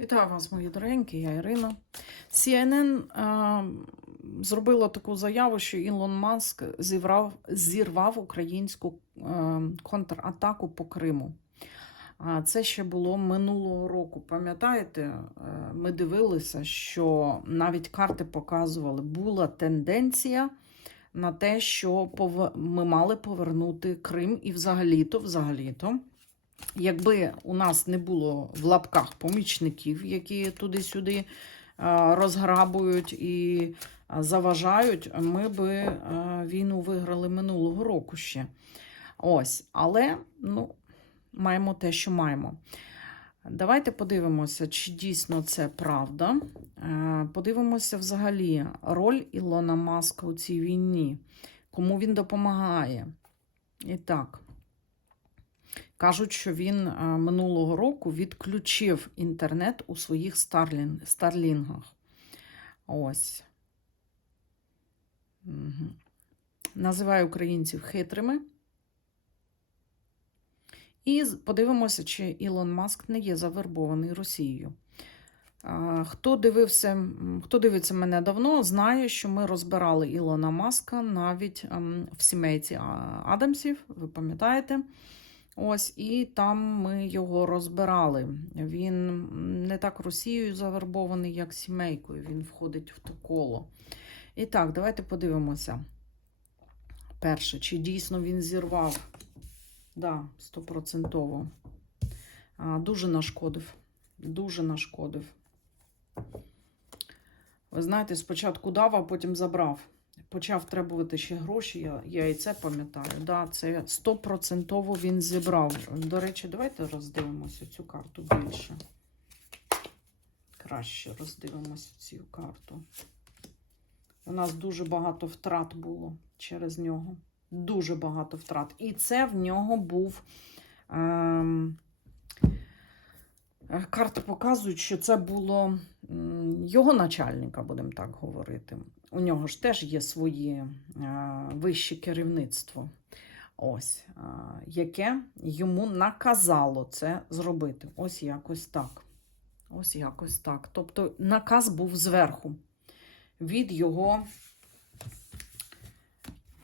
Вітаю вас, мої дорогенькі, я Ірина. CNN е, зробила таку заяву, що Ілон Маск зірвав, зірвав українську е, контратаку по Криму. А це ще було минулого року. Пам'ятаєте, ми дивилися, що навіть карти показували, була тенденція на те, що пов- ми мали повернути Крим і взагалі-то, взагалі-то. Якби у нас не було в лапках помічників, які туди-сюди е, розграбують і е, заважають, ми би е, війну виграли минулого року ще. Ось, але ну, маємо те, що маємо. Давайте подивимося, чи дійсно це правда. Подивимося взагалі роль Ілона Маска у цій війні, кому він допомагає. І так. Кажуть, що він е, минулого року відключив інтернет у своїх старлін, старлінгах. Ось. Угу. Називає українців хитрими. І подивимося, чи Ілон Маск не є завербований Росією. Хто дивився, хто дивиться мене давно, знає, що ми розбирали Ілона Маска навіть ем, в сімейці Адамсів, ви пам'ятаєте? Ось, і там ми його розбирали. Він не так Росією завербований, як сімейкою. Він входить в те коло. І так, давайте подивимося. Перше, чи дійсно він зірвав? Да, стопроцентово. Дуже нашкодив. Дуже нашкодив. Ви знаєте, спочатку дав, а потім забрав. Почав требувати ще гроші, я, я і це пам'ятаю. Да, це стопроцентово він зібрав. До речі, давайте роздивимося цю карту більше. Краще роздивимося цю карту. У нас дуже багато втрат було через нього. Дуже багато втрат. І це в нього був. Ем, карти показують, що це було його начальника, будемо так говорити. У нього ж теж є своє е, вище керівництво, ось, е, яке йому наказало це зробити. Ось якось так. Ось якось так. Тобто наказ був зверху від його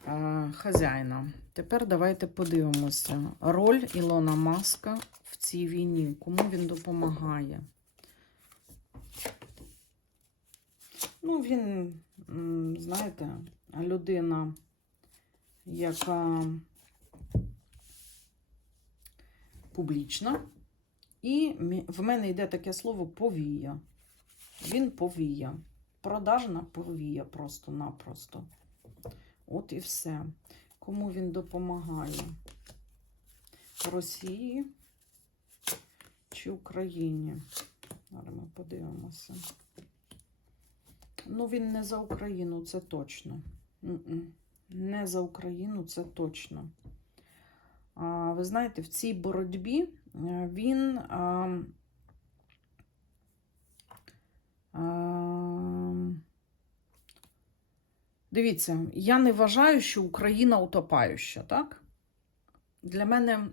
е, хазяїна. Тепер давайте подивимося. Роль Ілона Маска цій війні. Кому він допомагає? Ну, він, знаєте, людина, яка публічна. І в мене йде таке слово повія. Він повія. Продажна повія просто-напросто. От і все. Кому він допомагає? Росії чи Україні? Зараз ми подивимося. Ну, він не за Україну, це точно. Не за Україну, це точно. А, ви знаєте, в цій боротьбі е, він. А, а, дивіться, я не вважаю, що Україна утопающа, так? Для мене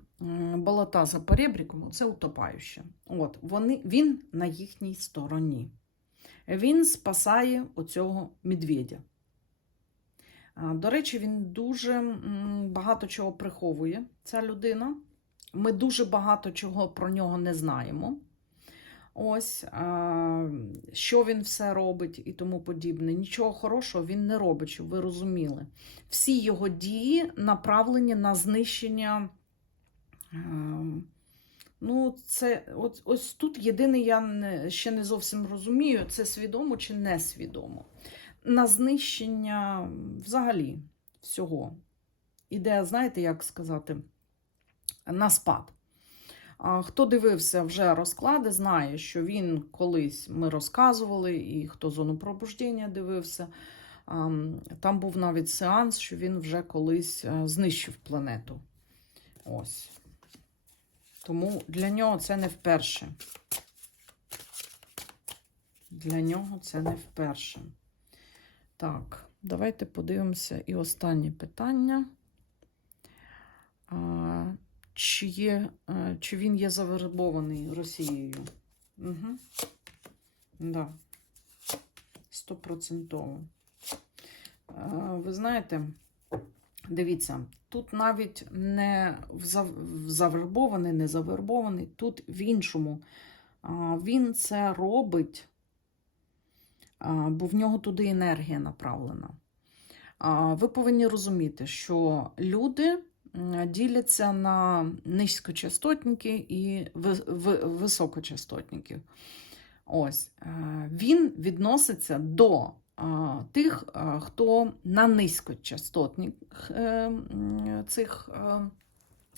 болота за перебріком це утопающе. От, вони, він на їхній стороні. Він спасає оцього медведя. До речі, він дуже багато чого приховує, ця людина. Ми дуже багато чого про нього не знаємо. Ось, що він все робить і тому подібне. Нічого хорошого він не робить, щоб ви розуміли. Всі його дії направлені на знищення. Ну, це от, ось тут єдине, я не, ще не зовсім розумію, це свідомо чи несвідомо. На знищення взагалі всього. Іде, знаєте, як сказати, на спад. Хто дивився вже розклади, знає, що він колись ми розказували, і хто зону пробуждення дивився, там був навіть сеанс, що він вже колись е, знищив планету. Ось. Тому для нього це не вперше. Для нього це не вперше. Так, давайте подивимося і останнє питання. Чи, є, е, чи він є завербований Росією? Угу. Да. Стопроцентово. Е, Ви знаєте, дивіться, тут навіть не завербований, не завербований, тут в іншому. Він це робить, бо в нього туди енергія направлена. Ви повинні розуміти, що люди діляться на низькочастотники і ви- ви- високочастотників. Ось е, він відноситься до е, тих, е, хто на низькочастотних цих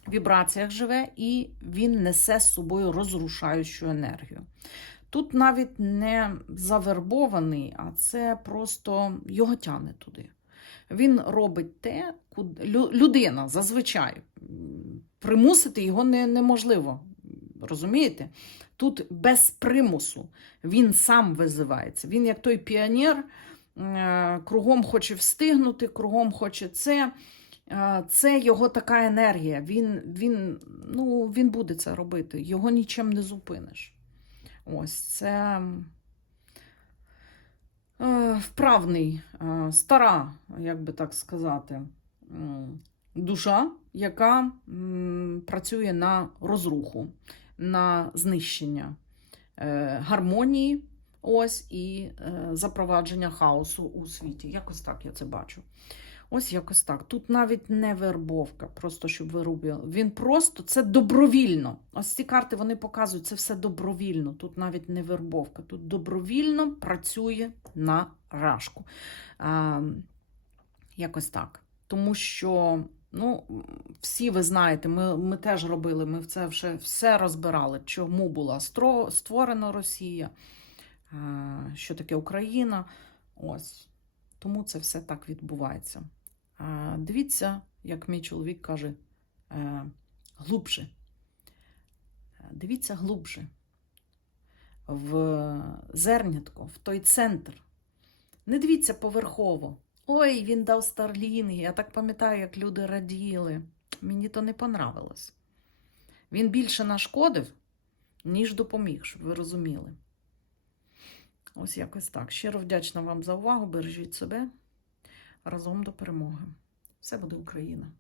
вібраціях живе, і він несе з собою розрушаючу енергію. Тут навіть не завербований, а це просто його тяне туди. Він робить те, куди людина зазвичай примусити його не, неможливо. Розумієте? Тут без примусу він сам визивається. Він, як той піонер, е, кругом хоче встигнути, кругом хоче це. Е, Це його така енергія. Він, він, ну, він буде це робити. Його нічим не зупиниш. Ось це вправний, е, стара, як би так сказати, душа, яка працює на розруху, на знищення е, гармонії. Ось і е, запровадження хаосу у світі. Якось так я це бачу. Ось якось так. Тут навіть не вербовка, просто щоб ви робили. Він просто це добровільно. Ось ці карти вони показують, це все добровільно. Тут навіть не вербовка. Тут добровільно працює на рашку. А, якось так. Тому що, ну, всі ви знаєте, ми, ми теж робили, ми це вже все розбирали, чому була створена Росія, що таке Україна. Ось. Тому це все так відбувається. Дивіться, як мій чоловік каже, е, глубже. Е, Дивіться глубже. В зернятко, в той центр. Не дивіться поверхово. Ой, він дав старлінги. Я так пам'ятаю, як люди раділи. Мені то не понравилось. Він більше нашкодив, ніж допоміг, щоб ви розуміли. Ось якось так. Щиро вдячна вам за увагу. Бережіть себе разом до перемоги. Все буде Україна!